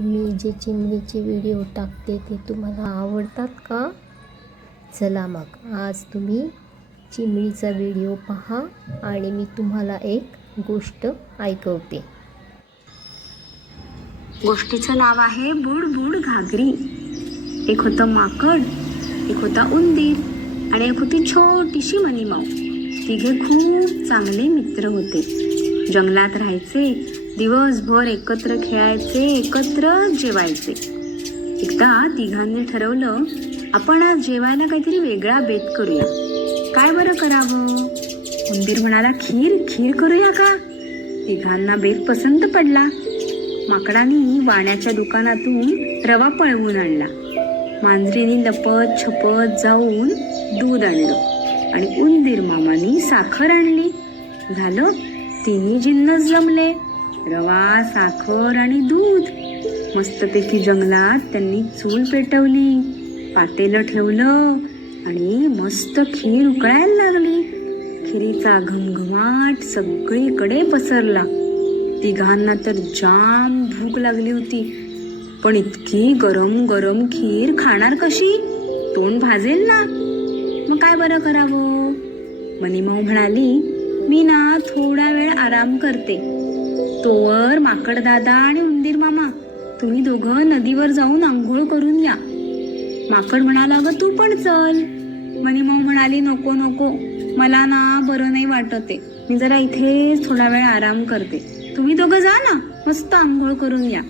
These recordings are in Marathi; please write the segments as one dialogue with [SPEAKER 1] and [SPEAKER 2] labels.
[SPEAKER 1] मी जे चिमणीचे व्हिडिओ टाकते ते तुम्हाला आवडतात का? चला मग आज तुम्ही चिमणीचा व्हिडिओ पहा आणि मी तुम्हाला एक गोष्ट ऐकवते.
[SPEAKER 2] गोष्टीचं नाव आहे बुड बुड घागरी. एक होतं माकड एक होता उंदीर आणि एक होती छोटीशी मनीमाऊ तिघे खूप चांगले मित्र होते. जंगलात राहायचे दिवसभर एकत्र खेळायचे एकत्र जेवायचे. एकदा तिघांनी ठरवलं आपण आज जेवायला काहीतरी वेगळा बेत करूया. काय बरं करावं? उंदीर म्हणाला खीर खीर करूया का? तिघांना बेत पसंत पडला. माकडांनी वाण्याच्या दुकानातून रवा पळवून आणला. मांजरीने लपत छपत जाऊन दूध आणलं आणि उंदीर मामानी साखर आणली. झालं तिन्ही जिन्नस जमले. रवा साखर आणि दूध. मस्तपैकी जंगलात त्यांनी चूल पेटवली पातेलं ठेवलं आणि मस्त खीर उकळायला लागली. खिरीचा घमघमाट सगळीकडे पसरला. तिघांना तर जाम भूक लागली होती. पण इतकी गरम गरम खीर खाणार कशी? तोंड भाजेल ना. मग काय बरं करावं? मनीमाऊ म्हणाली मी ना थोडा वेळ आराम करते. तोवर माकड दादा आणि उंदीर मामा तुम्ही दोघं नदीवर जाऊन आंघोळ करून या. माकड म्हणाला ग तू पण चल. मनीमाऊ म्हणाली नको नको मला ना बरं नाही वाटत. आहे मी जरा इथेच थोडा वेळ आराम करते. तुम्ही दोघं जा ना मस्त आंघोळ करून या.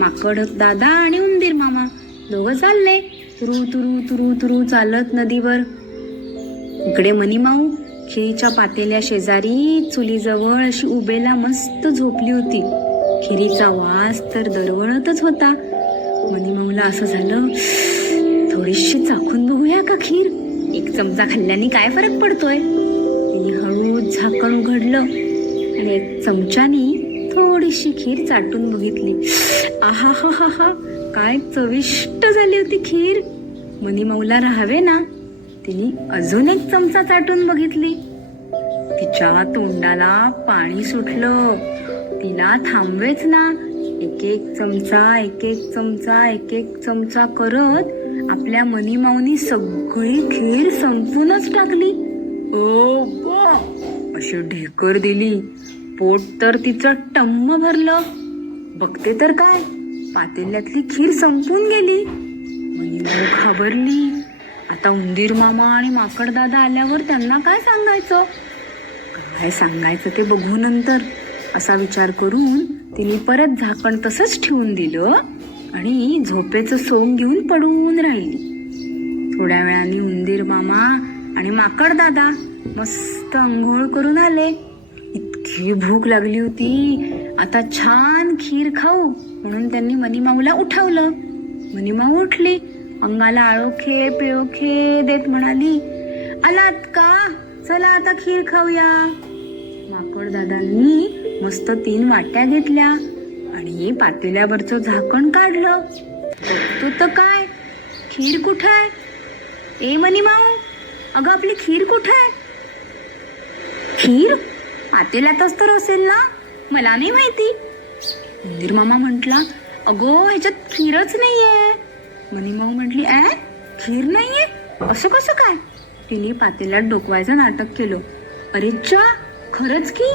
[SPEAKER 2] माकड दादा आणि उंदीर मामा दोघं चालले. तुरू तुरू तुरू तुरू चालत नदीवर. इकडे मनीमाऊ खिरीच्या पातेल्या शेजारी चुलीजवळ अशी उबेला मस्त झोपली होती. खिरीचा वास तर दरवळतच होता. मनीमाऊला असं झालं थोडीशी चाखून बघूया का खीर? एक चमचा खाल्ल्याने काय फरक पडतोय? तिने हळूच झाकण उघडलं आणि एक चमच्यानी थोडीशी खीर चाटून बघितली. आहा हा हा हा काय चविष्ट झाली होती खीर? मनीमाऊला राहावे ना? तिने अजून एक चमचा चाटून बघितली. तिच्या तोंडाला पाणी सुटलं. तिला थांबवेच ना. एक एक चमचा एक एक चमचा एक एक चमचा करत आपल्या मनीमाऊनी सगळी खीर संपूनच टाकली. ओ अशी ढेकर दिली. पोट तर तिचं टम्म भरलं. बघते तर काय? पातेल्यातली खीर संपून गेली. मनीमाऊ घाबरली. आता उंदीर मामा आणि माकडदादा आल्यावर त्यांना काय सांगायचं? काय सांगायचं ते बघू नंतर. असा विचार करून तिने परत झाकण तसंच ठेवून दिलं आणि झोपेचं सोंग घेऊन पडून राहिली. थोड्या वेळाने उंदीर मामा आणि माकड दादा मस्त अंघोळ करून आले. इतकी भूक लागली होती. आता छान खीर खाऊ म्हणून त्यांनी मनीमाऊला उठवलं. मनीमाऊ उठली. अंगाला आळोखे पिळोखे देत म्हणाली आलात का? चला आता खीर खाऊया. माकड दादांनी मस्त तीन वाट्या घेतल्या आणि पातेल्यावरचं झाकण काढलं. तू तर काय? खीर कुठं आहे? ए मनी माऊ अगं आपली खीर कुठं आहे? खीर? पातेल्यातच तर असेल ना? मला नाही माहिती. उंदीर मामा म्हटला अगो ह्याच्यात खीरच नाहीये. मनीमाऊ म्हटली ऐ खीर नाहीये? असं कसं काय? तिने पातेल्यात डोकवायचं नाटक केलं. अरे चा खरंच की?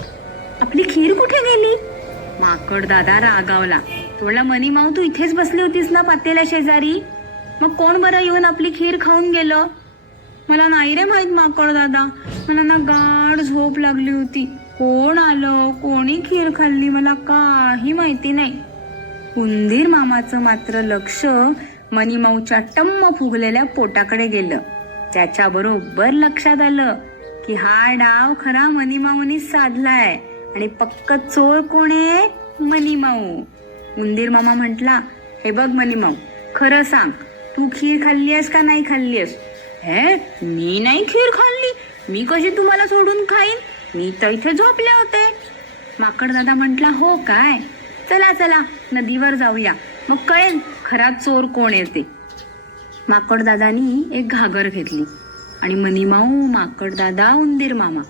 [SPEAKER 2] आपली खीर कुठे गेली? माकड दादा रागावला. तुला मनीमाऊ तू इथेच बसली होतीस ना पातेल्या शेजारी? मग कोण बरं येऊन आपली खीर खाऊन गेलं? मला नाही रे माहीत माकड दादा. मला ना गाढ झोप लागली होती. कोण आलं? कोणी खीर खाल्ली? मला काही माहिती नाही. उंदीर मामाचं मात्र लक्ष मनीमाऊच्या टम्म फुगलेल्या पोटाकडे गेलं. त्याच्या बरोबर लक्षात आलं की हा डाव खरा मनीमाऊनीच साधलाय. आणि पक्क चोर कोण आहे? मनीमाऊ उंदीर मामा म्हटला हे बघ मनीमाऊ खरं सांग तू खीर खाल्ली आहेस का नाही खाल्ली आहेस? हे मी नाही खीर खाल्ली. मी कशी तुम्हाला सोडून खाईन? मी तर इथे झोपले होते. माकड दादा म्हटला हो काय? चला चला नदीवर जाऊया. मग कळेल खरा चोर कोण येते? माकडदादानी एक घागर घेतली आणि मनीमाऊ माकडदादा उंदीर मामा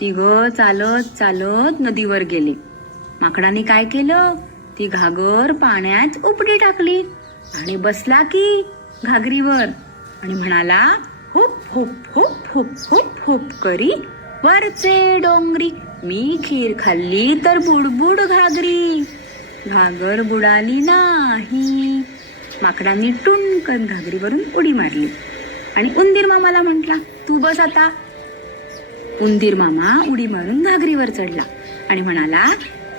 [SPEAKER 2] तिघ चालत चालत नदीवर गेले. माकडाने काय केलं? ती घागर पाण्यात उपडी टाकली आणि बसला की घागरीवर आणि म्हणाला हुप हुप हुप हुप हुप हुप करी वरचे डोंगरी. मी खीर खाल्ली तर बुडबुड घागरी. घागर बुडाली नाही. माकडांनी टुनकन घागरीवरून उडी मारली. आणि उंदीर मामाला म्हटला तू बस आता. उंदीर मामा उडी मारून घागरीवर चढला आणि म्हणाला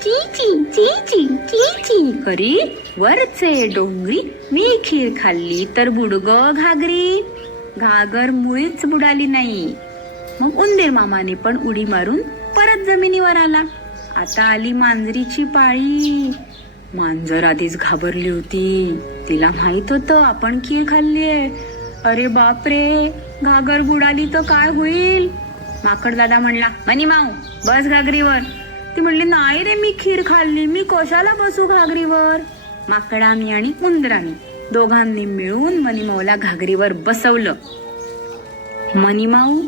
[SPEAKER 2] ची ची ची ची ची ची. करी वरचे डोंगरी मी खीर खाल्ली तर बुडग घागरी. घागर मुळीच बुडाली नाही. मग उंदीर मामाने पण उडी मारून परत जमिनीवर आला. आता आली मांजरीची पाळी. मांजर आधीच घाबरली होती. तिला माहीत होतं आपण खीर खाल्लीये अरे बापरे घागर बुडाली तर काय होईल? माकड दादा म्हणला मनी माऊ बस घागरीवर. ती म्हणली नाही रे मी खीर खाल्ली मी कशाला बसू घागरीवर? माकडाने आणि उंदराने दोघांनी मिळून मनीमाऊला घागरीवर बसवलं. मनीमाऊ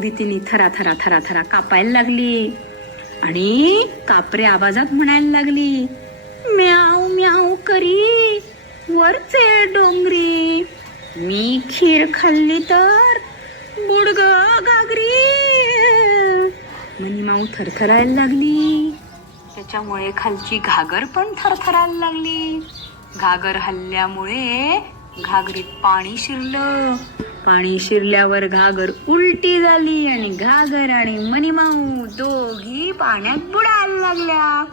[SPEAKER 2] भीतीने थरा थरा थरा थरा कापायला लागली आणि कापरे आवाजात म्हणायला लागली म्याव म्याव करी वरचे डोंगरी. मी खीर खाल्ली तर बुडग घागरी. मनीमाऊ थरथरायला लागली. त्याच्यामुळे खालची घागर पण थरथरायला लागली. घागर हल्ल्यामुळे घागरीत पाणी शिरलं. पाणी शिरल्यावर घागर उलटी झाली आणि घागर आणि मनीमाऊ दोघी पाण्यात बुडायला लागल्या.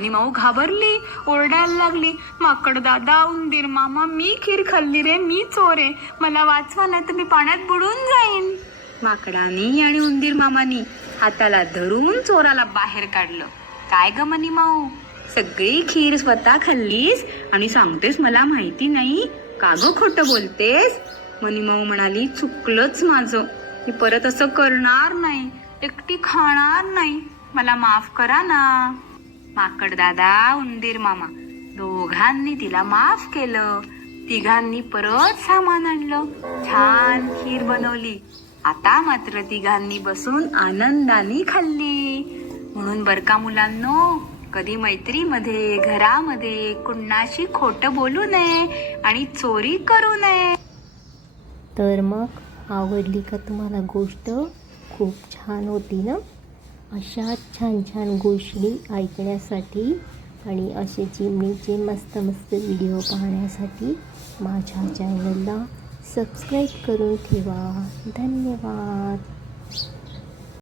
[SPEAKER 2] माऊ घाबरली ओरडायला लागली. माकड दादा उंदीर मामा मी खीर खाल्ली रे मी चोर. आहे मला वाचवा ना तर मी पाण्यात बुडून जाईन. माकडानी आणि उंदीर मामानी हाताला धरून चोराला बाहेर काढलं. काय ग मनीमाऊ सगळी खीर स्वतः खाल्लीस आणि सांगतेस मला माहिती नाही? का ग खोटं बोलतेस? मनीमाऊ म्हणाली चुकलंच माझं. मी परत असं करणार नाही. एकटी खाणार नाही. मला माफ करा ना. माकड दादा उंदीर मामा. दोघांनी तिला माफ केलं. तिघांनी परत सामान आणलं. छान खीर बनवली. आता मात्र तिघांनी बसून आनंदाने खाल्ली. म्हणून बर का मुलांनो कधी मैत्रीमध्ये घरामध्ये कुणाशी खोटं बोलू नये आणि चोरी करू नये.
[SPEAKER 1] तर मग आवडली का तुम्हाला गोष्ट? खूप छान होती ना? अशा छान छान गोष्टी ऐकण्यासाठी आणि असे चिमणीचे मस्त मस्त व्हिडिओ पाहण्यासाठी माझ्या चॅनलला सबस्क्राईब करून ठेवा. धन्यवाद.